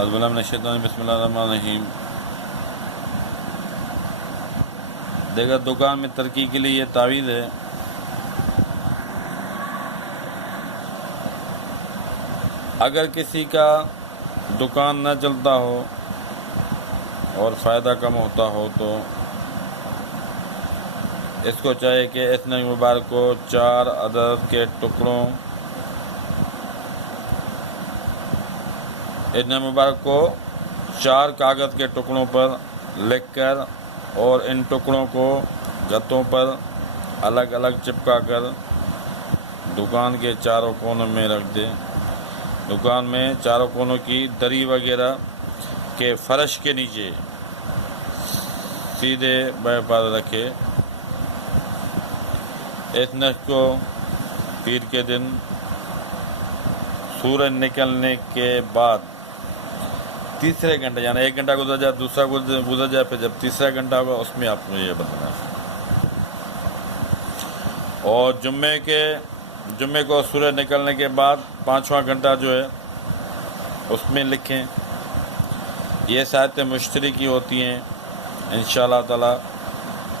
اعوذ باللہ من الشیطان بسم اللہ الرحمن الرحیم۔ دیکھا دکان میں ترقی کے لیے یہ تعویذ ہے۔ اگر کسی کا دکان نہ چلتا ہو اور فائدہ کم ہوتا ہو تو اس کو چاہیے کہ اثنی مبارک کو 4 عدد کے ٹکڑوں اثنی مبارک کو 4 کاغذ کے ٹکڑوں پر لکھ کر اور ان ٹکڑوں کو گتوں پر الگ الگ چپکا کر دکان کے چاروں کونوں میں رکھ دے۔ دکان میں چاروں کونوں کی دری وغیرہ کے فرش کے نیچے سیدھے بائیں پر رکھے۔ اس نقش کو پیر کے دن سورج نکلنے کے بعد تیسرے گھنٹے، یعنی 1 گھنٹہ گزر جائے، دوسرا گزر جائے، پھر جب تیسرا گھنٹہ ہوگا اس میں آپ کو یہ بتانا ہے۔ اور جمعے کو سورج نکلنے کے بعد 5واں گھنٹہ جو ہے اس میں لکھیں۔ یہ ساعتیں مشتری کی ہوتی ہیں، انشاءاللہ تعالی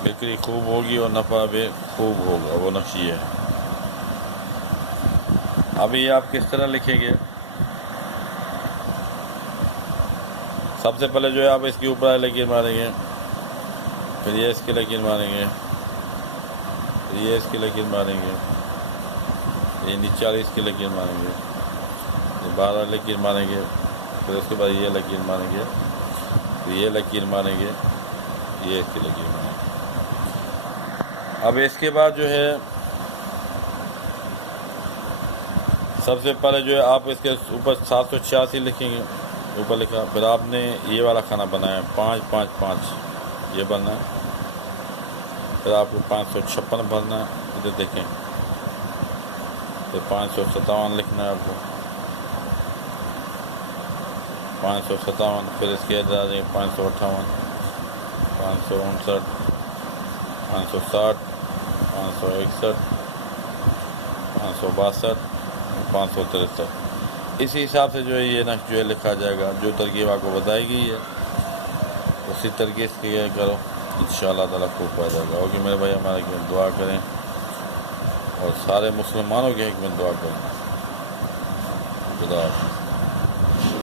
بکری خوب ہوگی اور نفع بھی خوب ہوگا۔ وہ نقش یہ ہے۔ ابھی آپ کس طرح لکھیں گے؟ سب سے پہلے جو ہے آپ اس کے اوپر لکیر ماریں گے، پھر یہ اس کی لکیر ماریں گے، پھر یہ اس کی لکیر ماریں گے، یہ نیچے والی اس کی لکیر ماریں گے، یہ 12 لکیر ماریں گے، پھر اس کے بعد یہ لکیر ماریں گے، پھر یہ لکیر ماریں گے، یہ اس کی لکیر ماریں گے۔ اب اس کے بعد جو ہے سب سے پہلے جو ہے آپ اس کے اوپر 786 لکھیں گے، اوپر لکھا، پھر آپ نے یہ والا کھانا بنایا 5 5 5 یہ بننا ہے، پھر آپ کو 556 بھرنا ہے، ادھر دیکھیں، پھر 557 لکھنا ہے آپ کو، 557، پھر اس کے ادھر آ جائیں 558 559 560 561 562 563۔ اسی حساب سے جو ہے یہ نقش جو ہے لکھا جائے گا۔ جو ترکیب آپ کو بتائی گئی ہے اسی ترکیب کی کرو، انشاءاللہ تعالیٰ خوب پایا جائے گا۔ اوکے میرے بھائی، ہمارے کے دعا کریں اور سارے مسلمانوں کے حق میں دعا کریں۔ خدا حافظ۔